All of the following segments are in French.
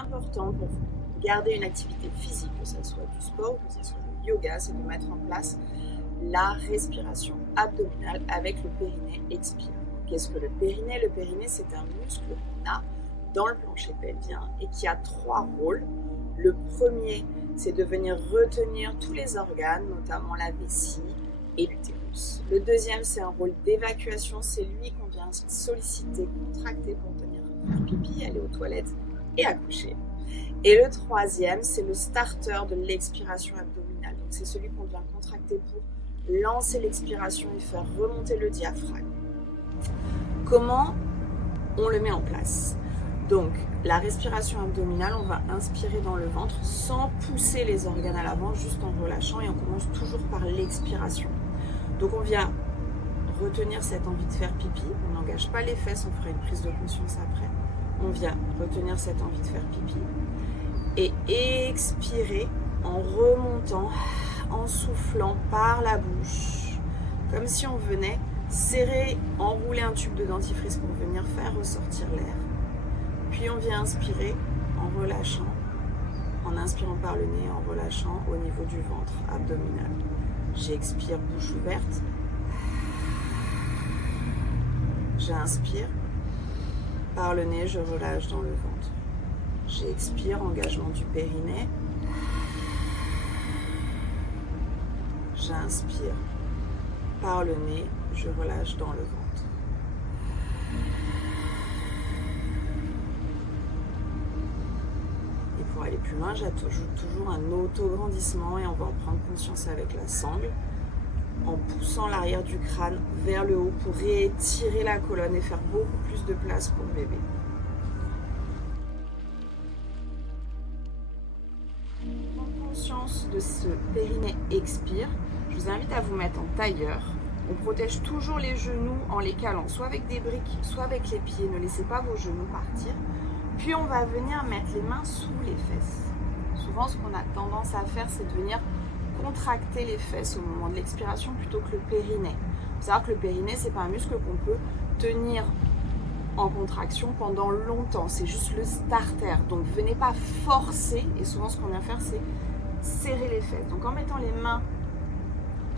important pour garder une activité physique, que ce soit du sport ou que ce soit du yoga, c'est de mettre en place la respiration abdominale avec le périnée expire. Qu'est-ce que le périnée? Le périnée, c'est un muscle qu'on a dans le plancher pelvien et qui a 3 rôles. Le premier, c'est de venir retenir tous les organes, notamment la vessie et l'utérus. Le deuxième, c'est un rôle d'évacuation, c'est lui qu'on vient solliciter, contracter pour venir faire pipi, aller aux toilettes et accoucher. Et le troisième, c'est le starter de l'expiration abdominale. Donc c'est celui qu'on vient contracter pour lancer l'expiration et faire remonter le diaphragme. Comment on le met en place? Donc, la respiration abdominale, on va inspirer dans le ventre sans pousser les organes à l'avant, juste en relâchant, et on commence toujours par l'expiration. Donc, on vient retenir cette envie de faire pipi, on n'engage pas les fesses, on fera une prise de conscience après. On vient retenir cette envie de faire pipi et expirer en remontant, en soufflant par la bouche, comme si on venait serrer, enrouler un tube de dentifrice pour venir faire ressortir l'air. Puis on vient inspirer en relâchant, en inspirant par le nez, en relâchant au niveau du ventre abdominal. J'expire bouche ouverte. J'inspire. Par le nez, je relâche dans le ventre. J'expire, engagement du périnée. J'inspire. Par le nez, je relâche dans le ventre. Et pour aller plus loin, j'ajoute toujours un auto-grandissement et on va en prendre conscience avec la sangle en poussant l'arrière du crâne vers le haut pour réétirer la colonne et faire beaucoup plus de place pour le bébé. Prendre conscience de ce périnée expire. Je vous invite à vous mettre en tailleur. On protège toujours les genoux en les calant, soit avec des briques, soit avec les pieds. Ne laissez pas vos genoux partir. Puis on va venir mettre les mains sous les fesses. Souvent, ce qu'on a tendance à faire, c'est de venir contracter les fesses au moment de l'expiration plutôt que le périnée. Il faut savoir que le périnée, c'est pas un muscle qu'on peut tenir en contraction pendant longtemps. C'est juste le starter. Donc, venez pas forcer. Et souvent, ce qu'on vient faire, c'est serrer les fesses. Donc, en mettant les mains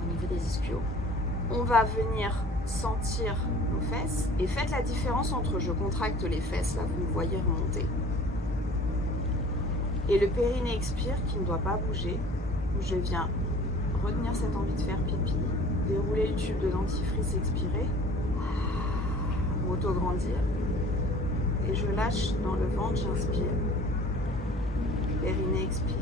au niveau des ischios, on va venir sentir nos fesses et faites la différence entre je contracte les fesses, là vous me voyez remonter, et le périnée expire qui ne doit pas bouger, où je viens retenir cette envie de faire pipi, dérouler le tube de dentifrice, expirer, auto-grandir, et je lâche dans le ventre, j'inspire, périnée expire.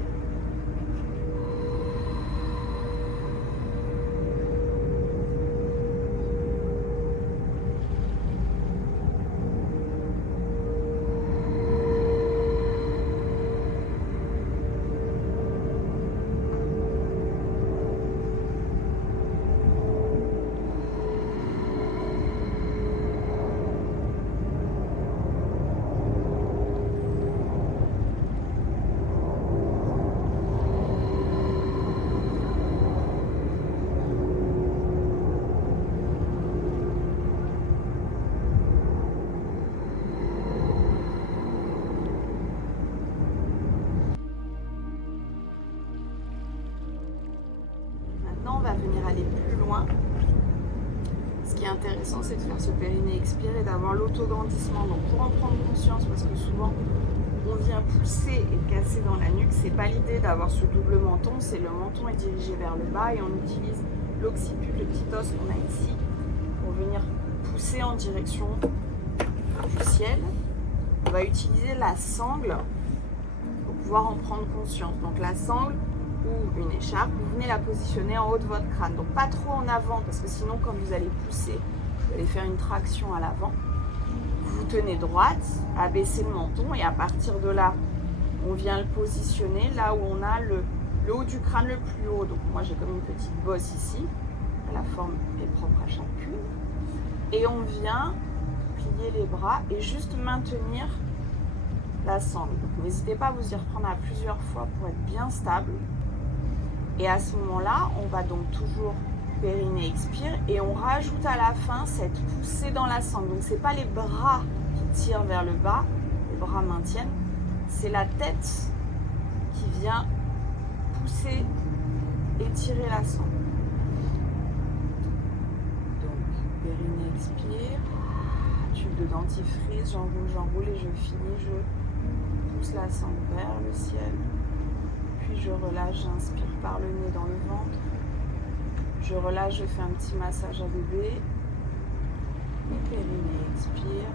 On va venir aller plus loin. Ce qui est intéressant, c'est de faire ce périnée expire et d'avoir l'autograndissement. Donc pour en prendre conscience, parce que souvent on vient pousser et casser dans la nuque, c'est pas l'idée d'avoir ce double menton, c'est le menton est dirigé vers le bas et on utilise l'occiput, le petit os qu'on a ici, pour venir pousser en direction du ciel. On va utiliser la sangle pour pouvoir en prendre conscience. Donc la sangle ou une écharpe, vous venez la positionner en haut de votre crâne. Donc pas trop en avant, parce que sinon quand vous allez pousser, vous allez faire une traction à l'avant. Vous tenez droite, abaissez le menton et à partir de là, on vient le positionner là où on a le haut du crâne le plus haut. Donc moi j'ai comme une petite bosse ici, la forme est propre à chacune. Et on vient plier les bras et juste maintenir la sangle. Donc n'hésitez pas à vous y reprendre à plusieurs fois pour être bien stable. Et à ce moment-là, on va donc toujours périnée expire et on rajoute à la fin cette poussée dans la sangle. Donc c'est pas les bras qui tirent vers le bas, les bras maintiennent, c'est la tête qui vient pousser, étirer la sangle. Donc, périnée, expire. Tube de dentifrice, j'enroule et je finis. Je pousse la sangle vers le ciel. Puis je relâche, j'inspire par le nez dans le ventre. Je relâche, je fais un petit massage à bébé. Et périnée, expire.